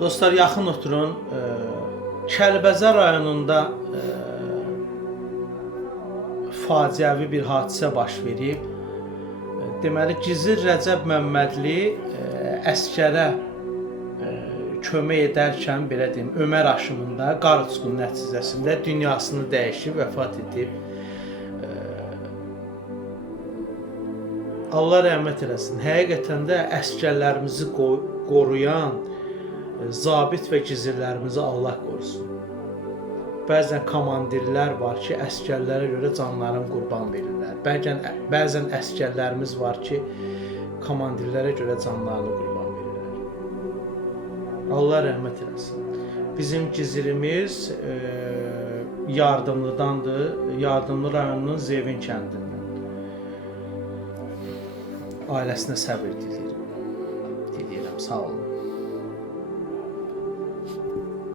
Dostlar, yaxın oturun. Kəlbəzər rayonunda faciəvi bir hadisə baş verib. Deməli, Gizir Rəcəb Məmmədli əskərə kömək edərkən, belə deyim, Ömər aşımında qar uçqunu nəticəsində dünyasını dəyişib, vəfat edib. Allah rəhmət eləsin. Həqiqətən də əskərlərimizi qoruyan zabit və gizirlərimizi Allah qorusun. Bəzən komandirlər var ki, əskərlərə görə canlarını qurban verirlər. Bəzən əskərlərimiz var ki, komandirlərə görə canlarını qurban verirlər. Allah rəhmət eləsin. Bizim gizirimiz Yardımlıdandır. Yardımlı rayonunun Zevin kəndindən. Ailəsinə səbir diləyirəm. Sağ olun.